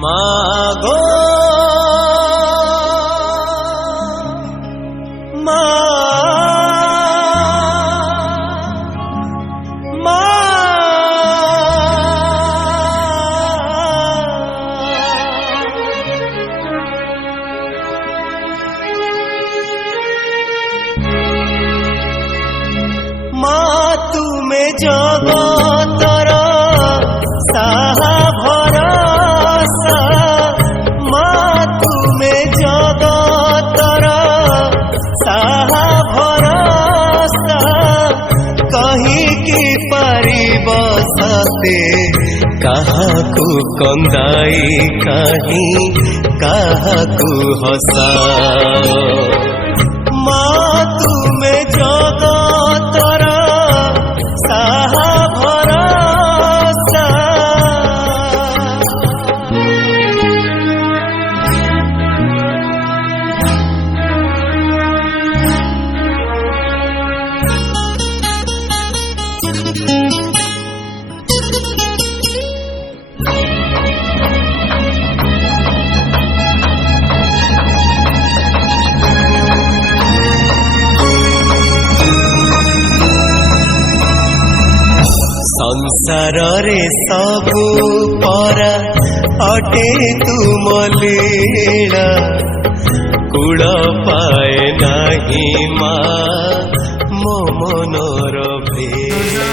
मागो तुमे जगतर साहा भरसा तुमे जगतर साहा भरसा कहिकी पारिब सते काहाकू कंदाई कहीं काहाकू हसा माँ तुमे जगतर साहा भरसा संसार रे सबु परा अटे तुम लीला कूल पाए नाही माँ मो मनोर भेला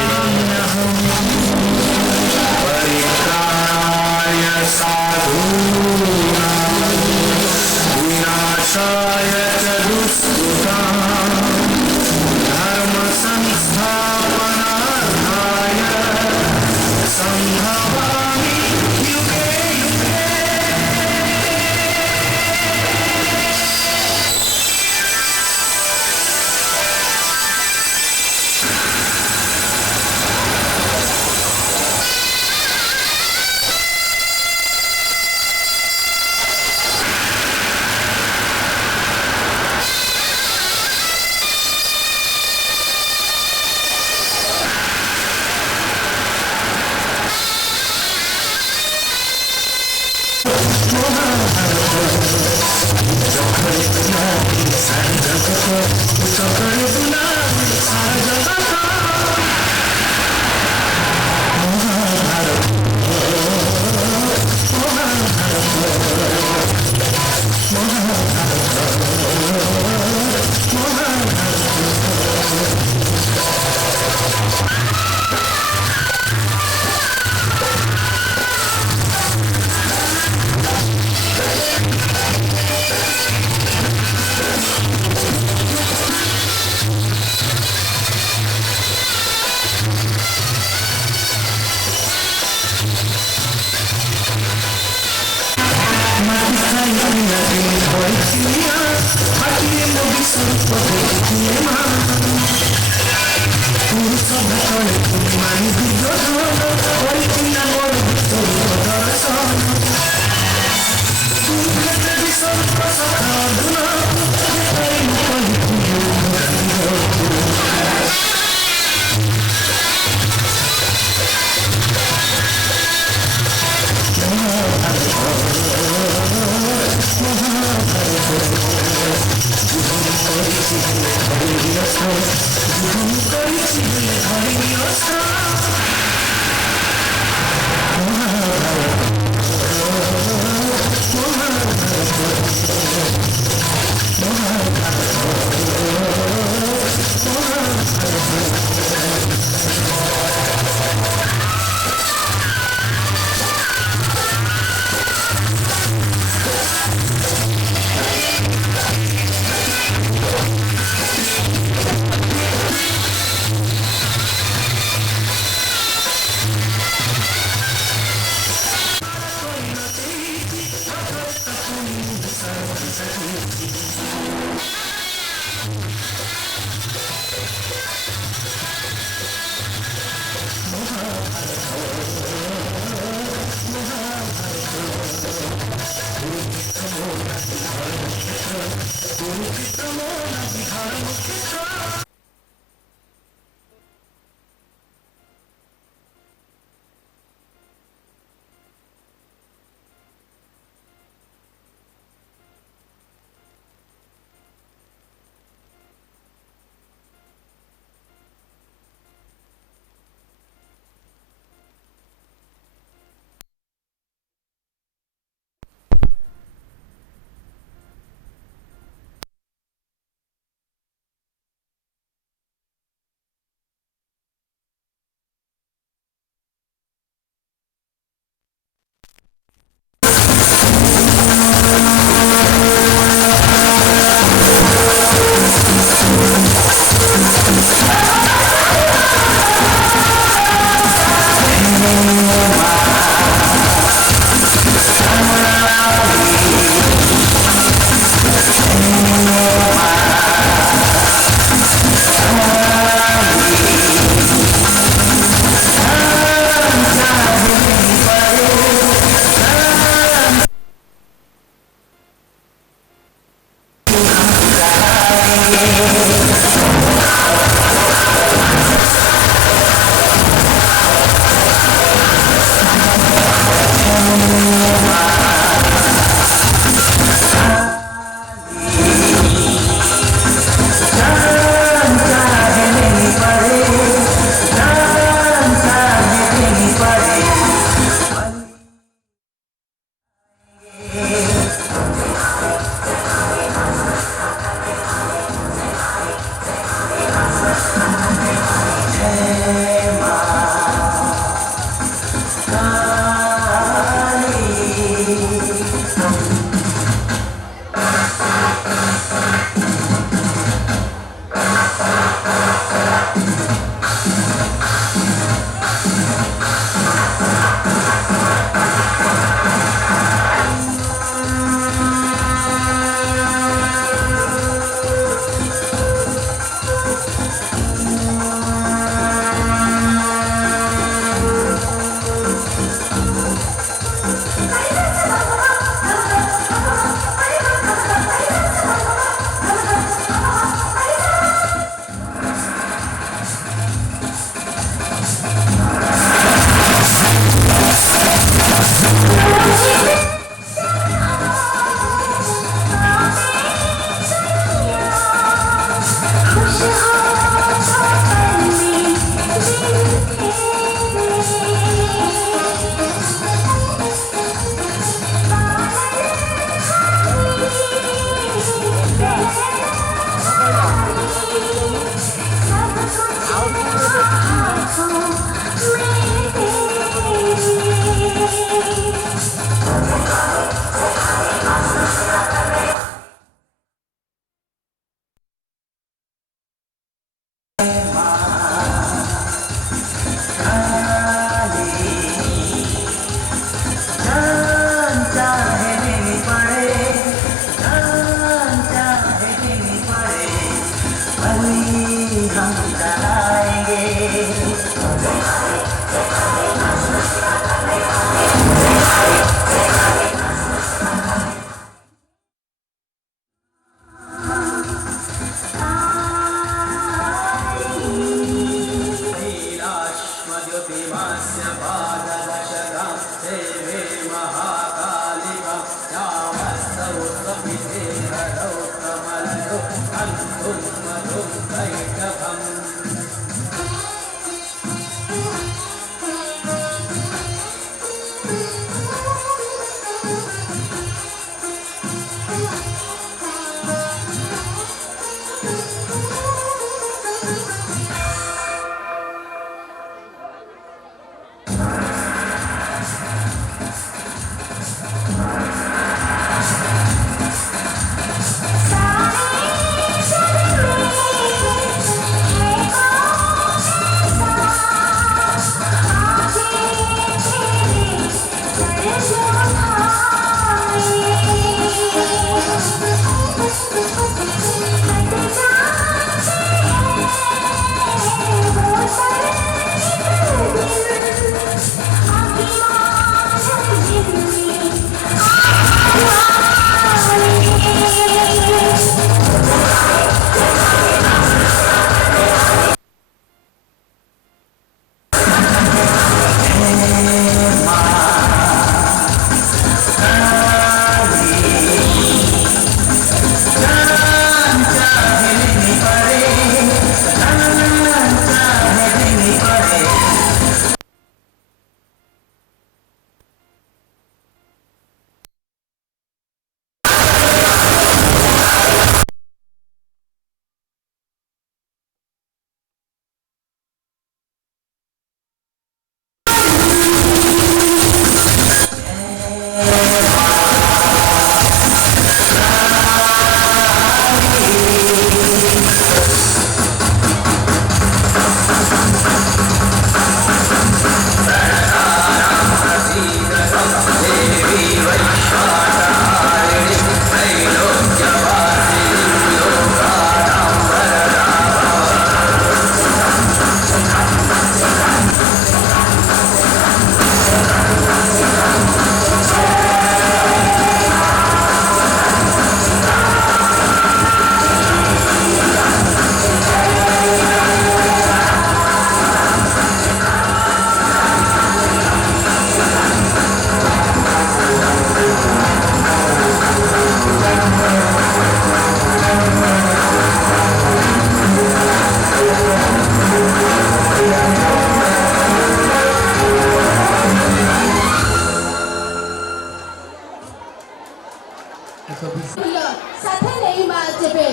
साथे नहीं मा जेबे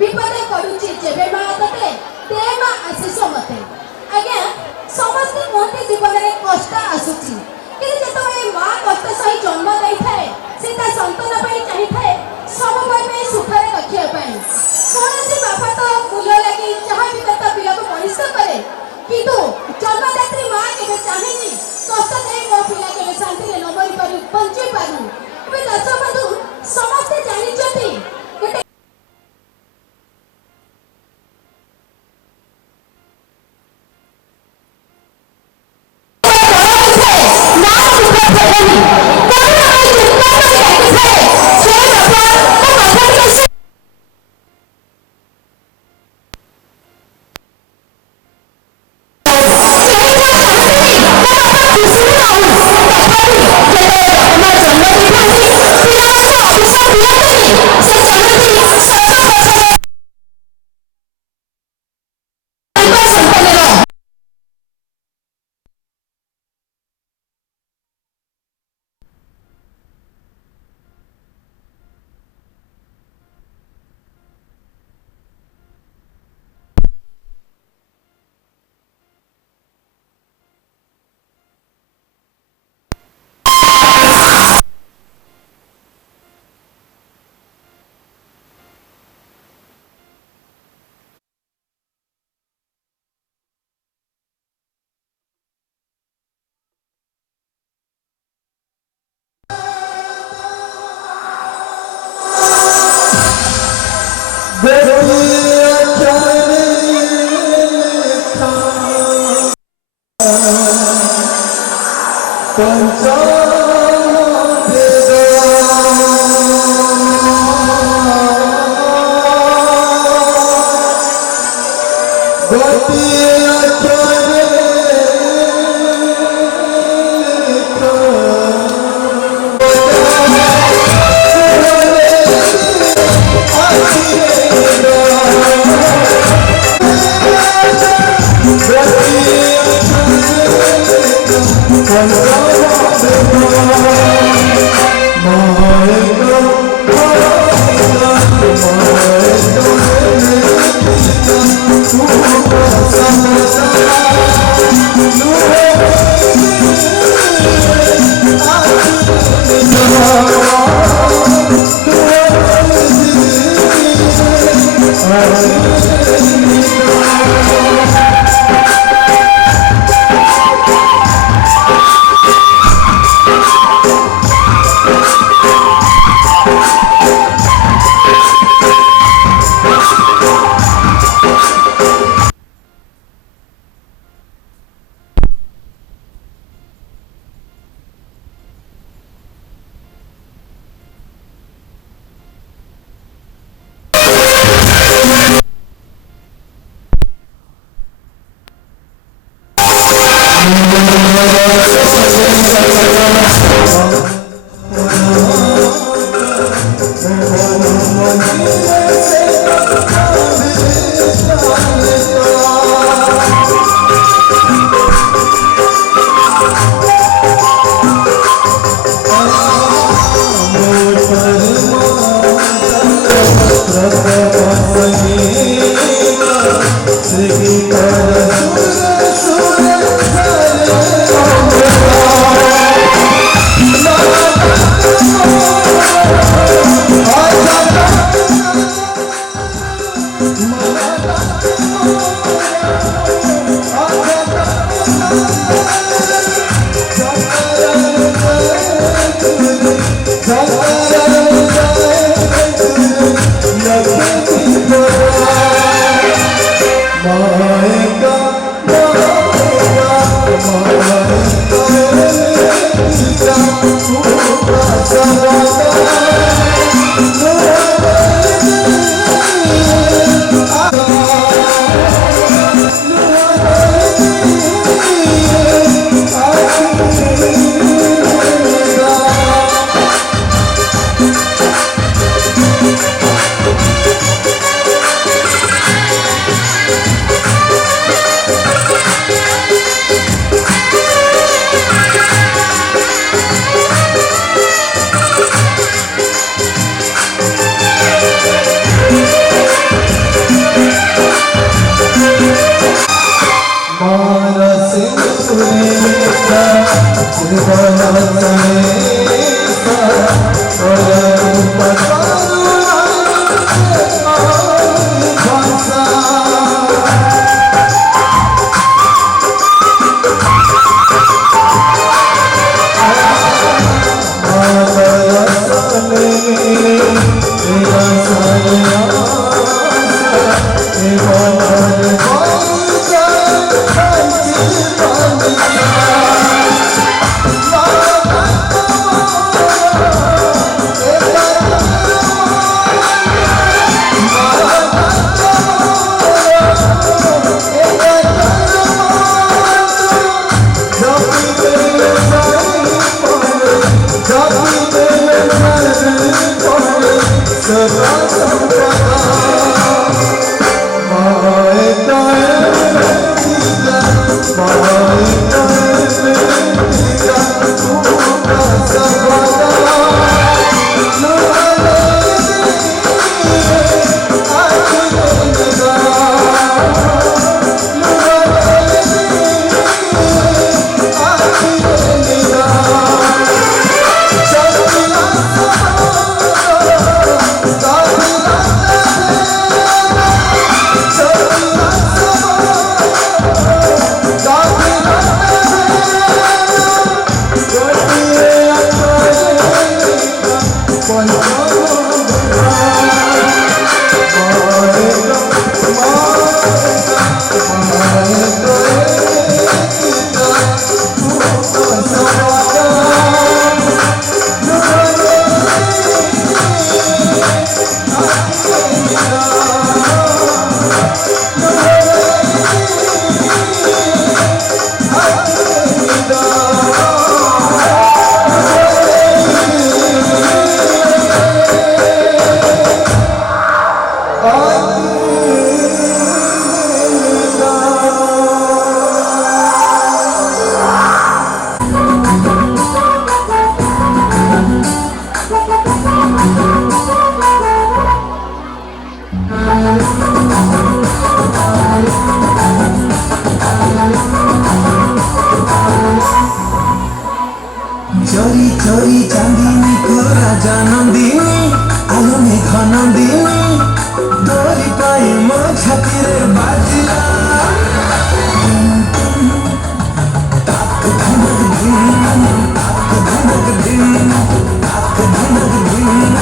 विपदे करूची जेबे मा तते ते मा आशीष मते आज्ञा समस्त मोते जीवन रे कष्ट आसुची कि जेतबे मा कष्ट सही जन्म दै थाए सीता संतान पई चाहि थाए सब पई सुखरे रखिया पई कोनसी बापा तो मूल लागि चाहा भी करता पिला को मनीष करे किंतु जन्मदात्री मा केबे चाहेनी कष्ट दे मो पिला केबे शांति रे न मरि पारु बंची पारु वे दर्शक बंधु समस्ते जानी चती गोटे Bye. चोरी चोरी चांदनी को राजा नंदिनी आलो मेघ नंदिनी तोरी पाए मो छाती रे बाजिला ताक धनक दिन ताक धनक दिन ताक धनक दिन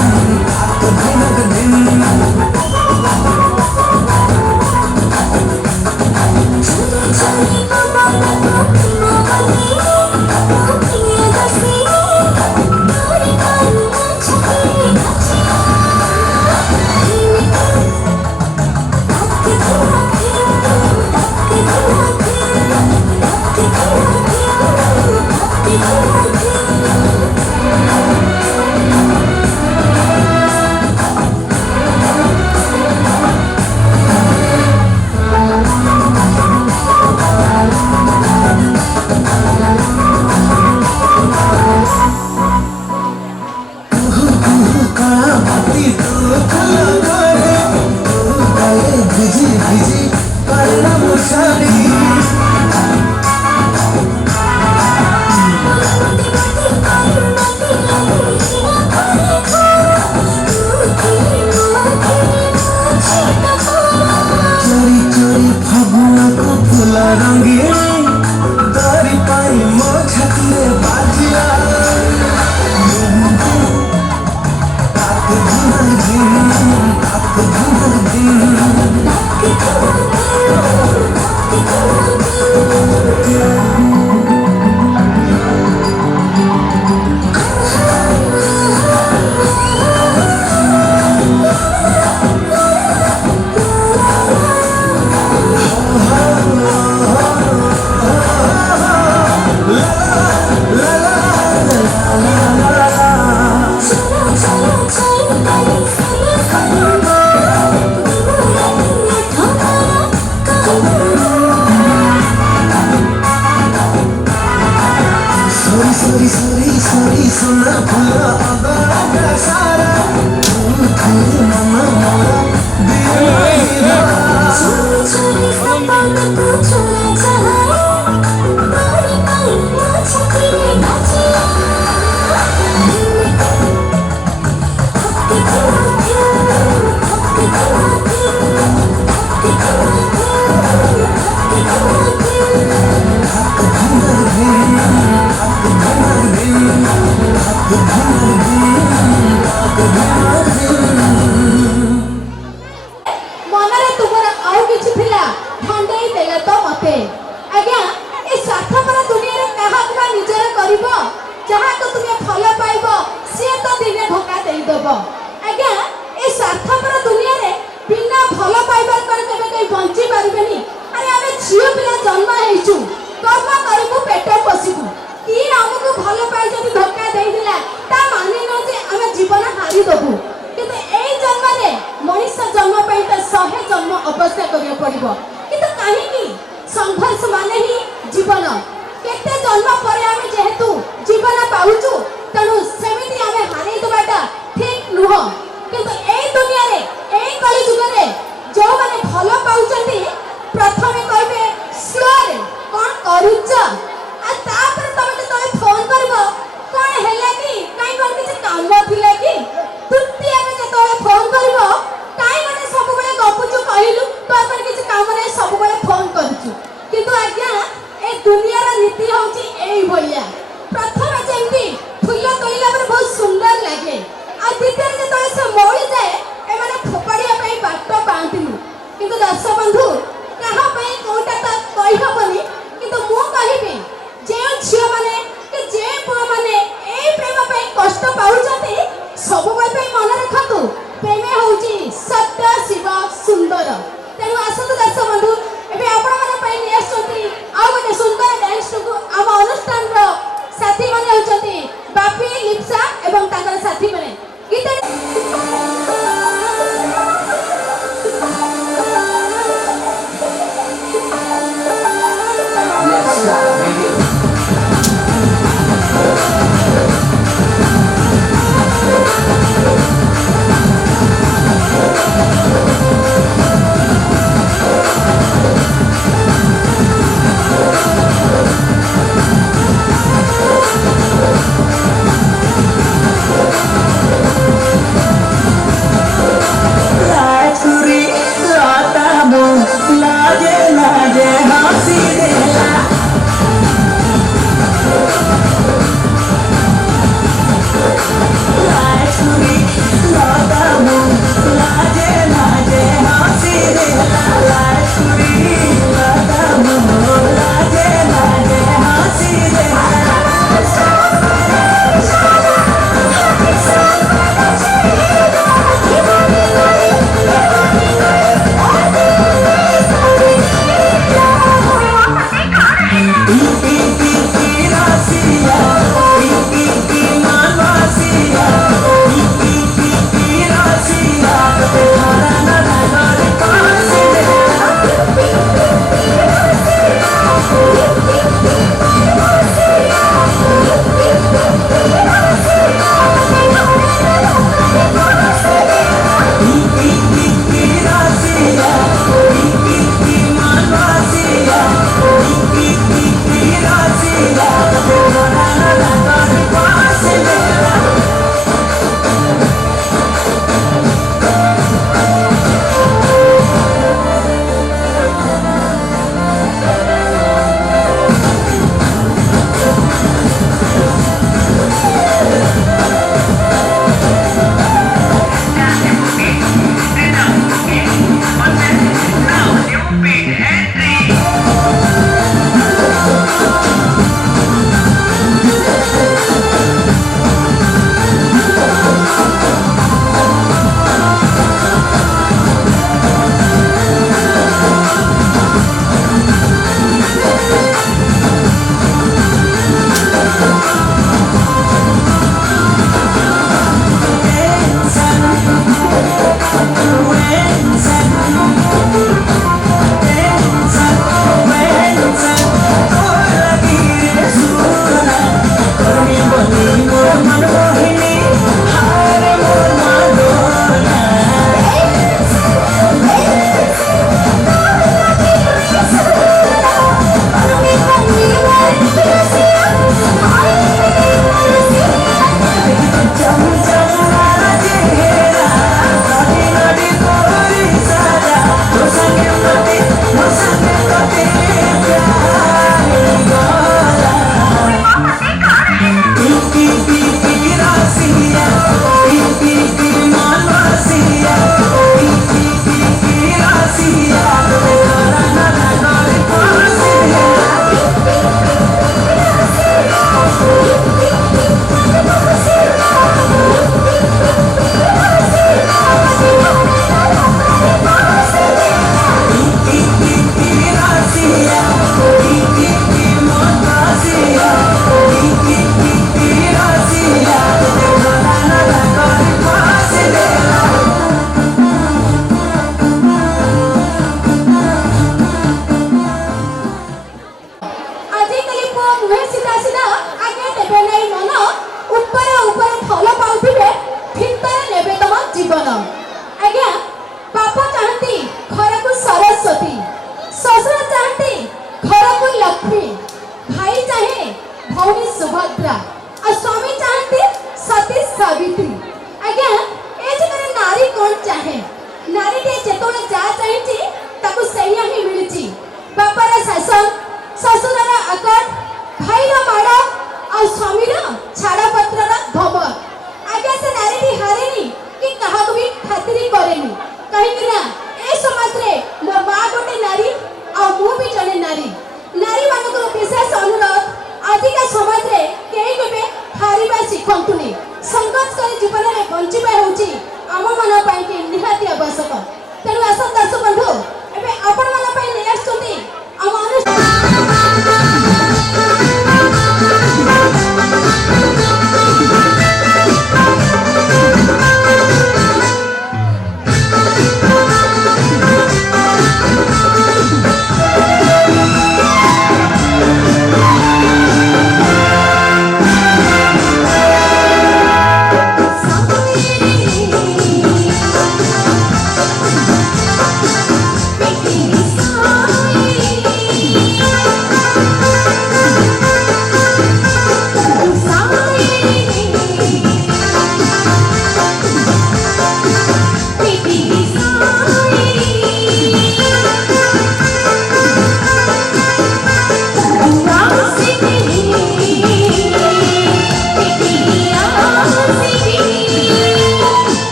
ताक धनक दिन कष्ट पाउछन्ति ଦେଖନ୍ତୁନି ସଂଘର୍ଷକାରୀ ଜୀବନରେ ବଞ୍ଚିବା ହେଉଛି ଆମମାନଙ୍କ ପାଇଁ ନିହାତି ଆବଶ୍ୟକ। ତେଣୁ ଆସନ୍ତୁ ଦର୍ଶକ ବନ୍ଧୁ ଏବେ ଆପଣମାନଙ୍କ ପାଇଁ ନେଇ ଆସୁଛନ୍ତି ଆମ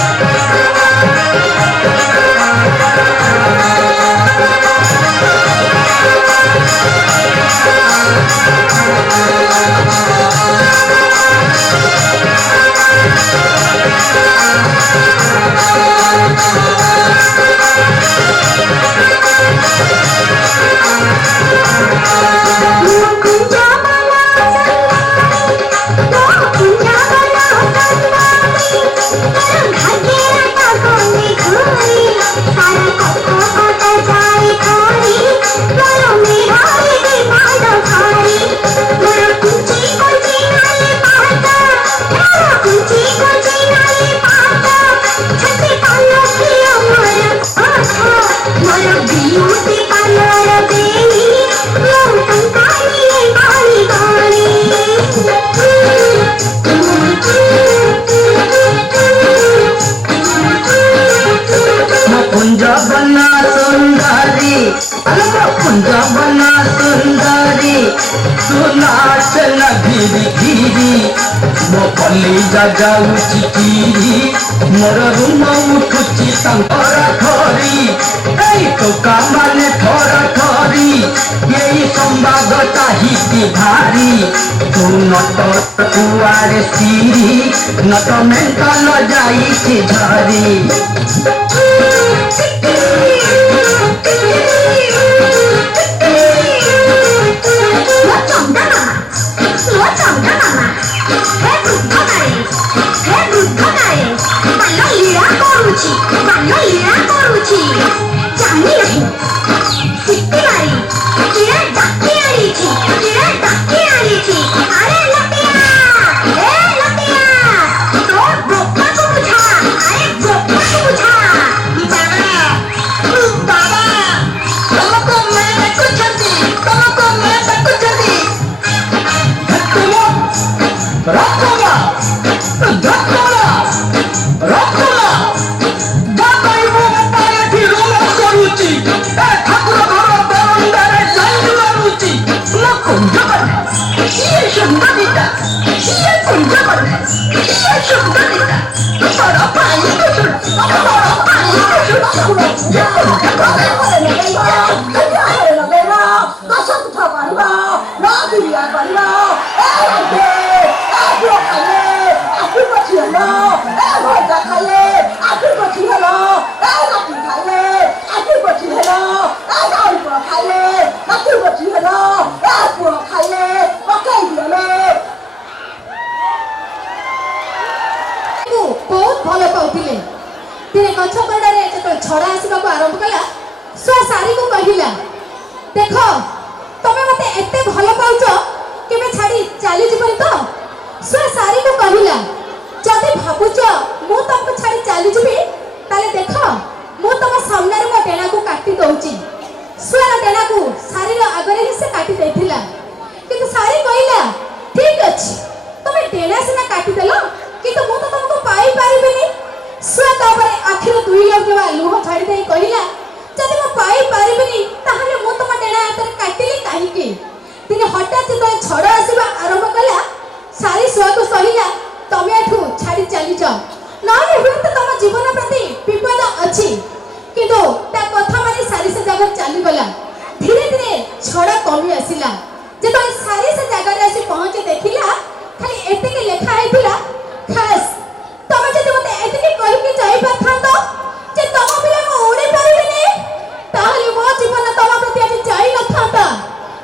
Para କଲିଜା ଯାଉଛି ଚିରି ମୋର ରୁମ ଉଠୁଛି ତାଙ୍କର ଥରି ଏଇ ଟୋକା ମାନେ ଥର ଥରି ଏଇ ସମ୍ବାଦ ଚାହିତି ଭାରି ତୁ ନଟ କୁଆରେ ସିରି ନଟ ମେଣ୍ଟାଲ ଯାଇଛି ଝରି छड़ा आसवाक आरंभ कला स्व सारी को कहला देख तमे मते एते भल पाउछ केबे छाड़ी चली जीवन तो स्व सारी को कहला जदि भाबुछ मु तुमको छाड़ी चली जीबी ताले देख मु तुम सामने मो डेना को काटी दउची स्व डेना को सारी रो आगरे ही से काटी देथिला किंतु सारी कहला ठीक अछि तमे डेना से ना काटी देलो किंतु मु तो तुमको पाई पारिबिनी स्वेता पर आखिर दुई लगवा लुह छाड़ी दे कहला जदि म पाई पारिबिनी ताहले मु तम डेना हाथ काटिली काहे के तिने हठात तो छड़ आसीबा आरंभ कला सारी स्व को सहिला तमे एठू छाड़ी चली जाओ नले हुए तो तम जीवन प्रति विपद अछि किंतु ता कथा माने सारी से जगह चली गला धीरे धीरे छड़ कमी आसीला जे तो सारी से जगह रे आसी पहुंचे देखिला खाली एते के लेखा हेतिला खास तमे जदि मते एतिके कहि के जाई पाथांतो जे तम पिला को उड़ी परिबेनी ताहले मो जीवन तम प्रति आज जाई न थाता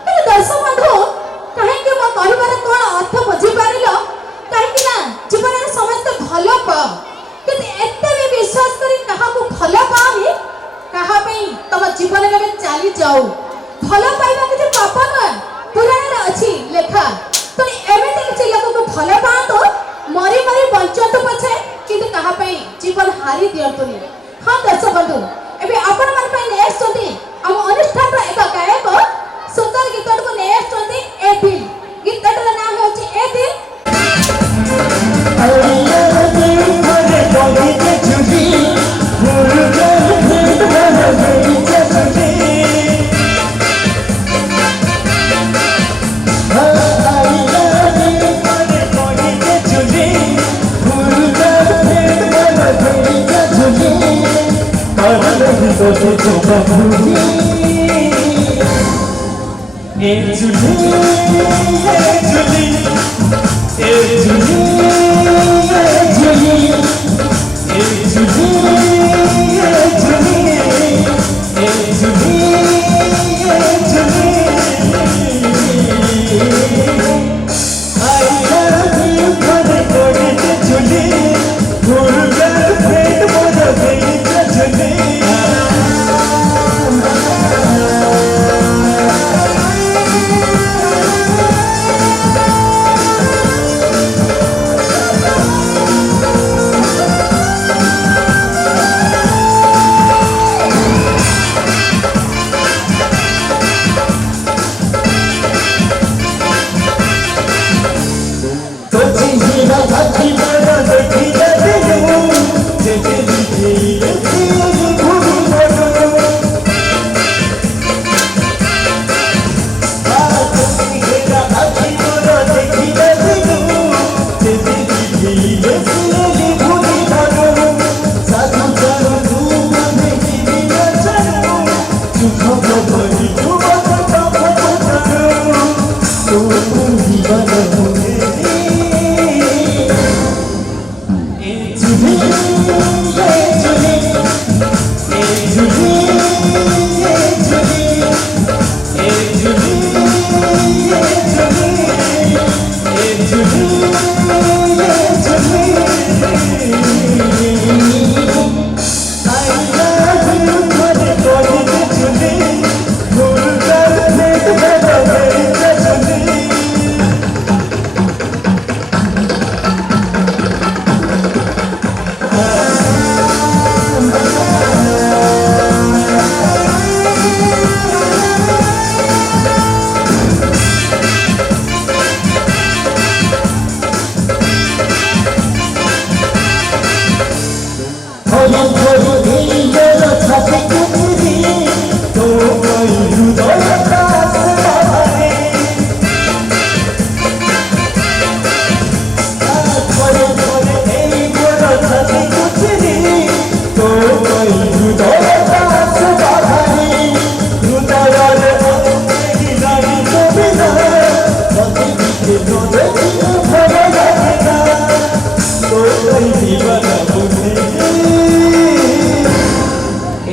कि दर्शक बंधु काहे के मो कहबार कोन अर्थ बुझी पारिलो काहे कि ना जीवन रे समस्त भलो पा कि एते भी विश्वास करी कहा को भलो पानी कहा पे तम जीवन रे चली जाऊ भलो पाइबा कि पाप न पुराण रे अछि लेखा तो एमेते कि लोग को भलो पा तो मरी मरी बंचत पछे किंतु कहा पे जीवन हारी दियंतुनी हां दर्शक बंधु एबे आपण मन पे नेक्स्ट होती हम अनुष्ठान रो एक गायक सुंदर गीत को नेक्स्ट होती ए दिल गीत रो नाम होची ए दिल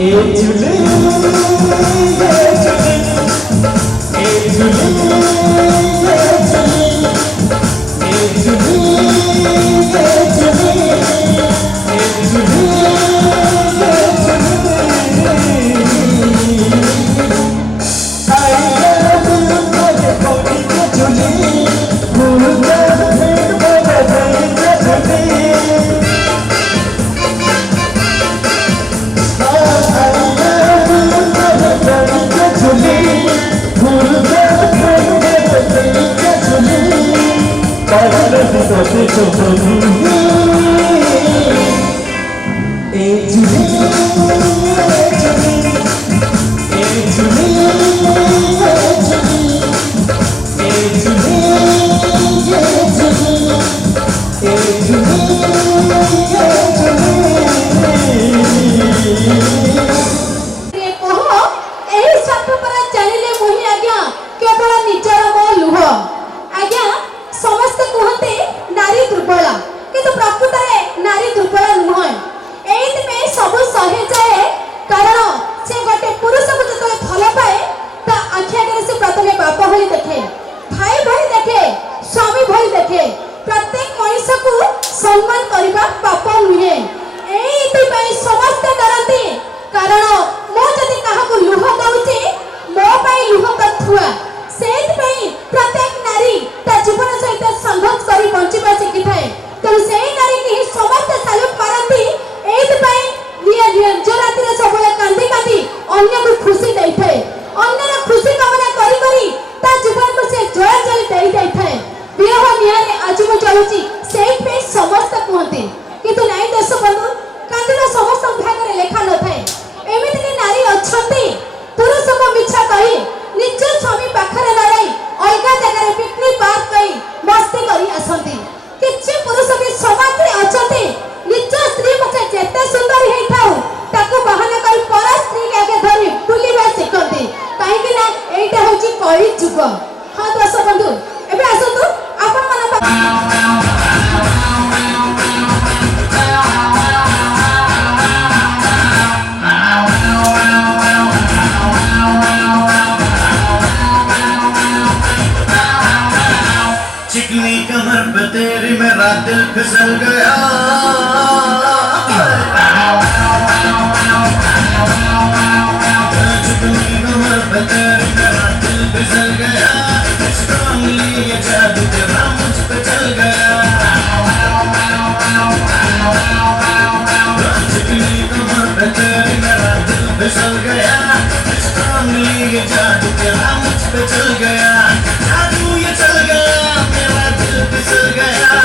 ए झूले ये झूले ए झूले ये झूले ए झूले ये झूले ए झूले फिसल गया फिसल गया स्ट्रांगली ये जादू तेरा मुझ पे चल गया चिकनी कमर पे तेरी मेरा दिल फिसल गया स्ट्रांगली ये जादू तेरा मुझ पे चल गया जादू ये चल गया मेरा दिल फिसल गया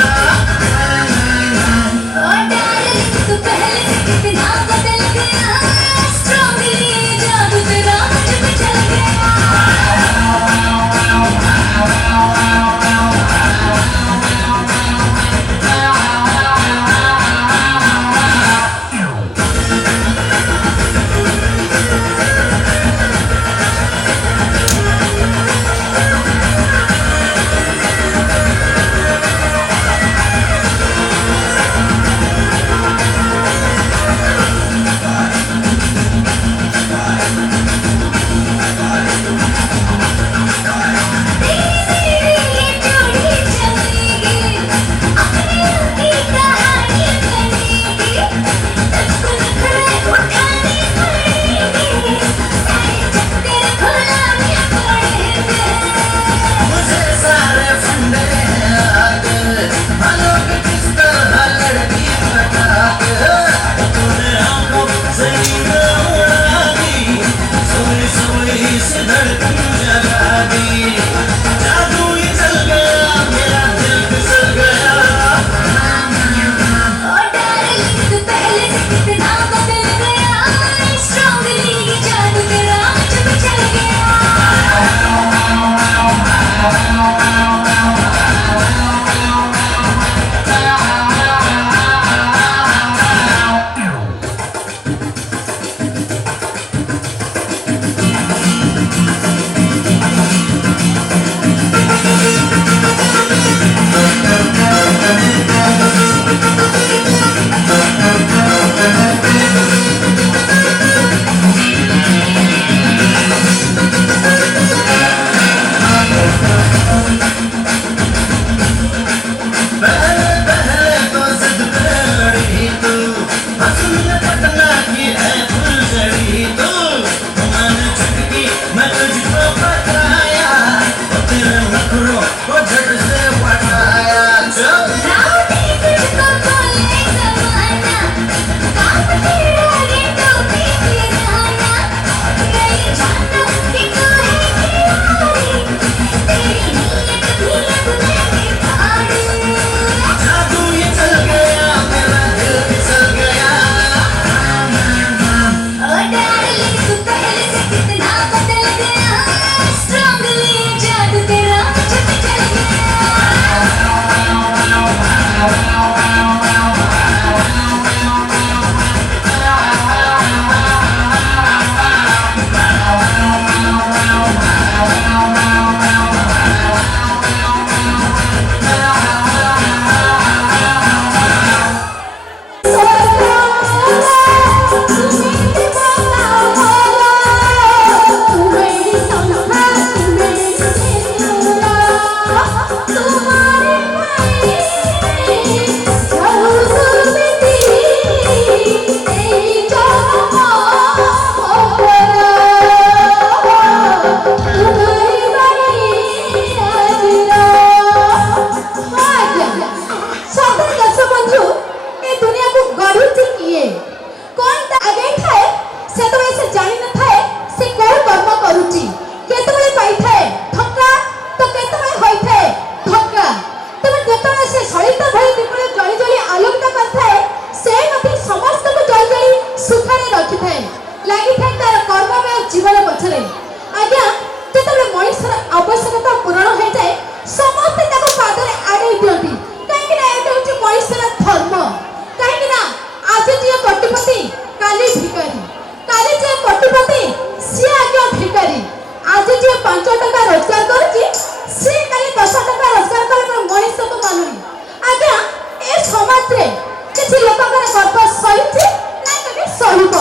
कहूक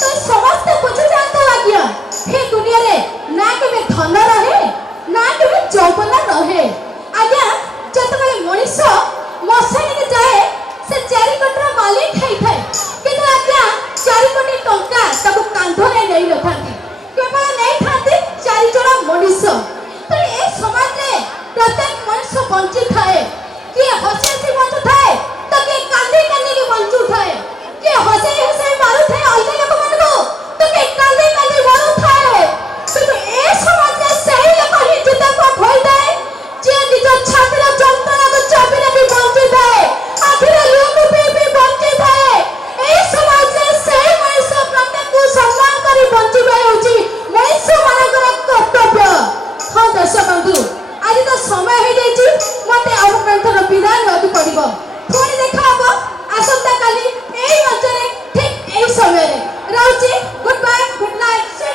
तो समस्त बुझी जानता आज्ञा हे दुनिया रे ना केबे धन रहे ना केबे जौवन रहे आज्ञा जतबेले मनीष मशानी के जाए से चारि कोठरा मालिक हेइ थाए किंतु आज्ञा चारि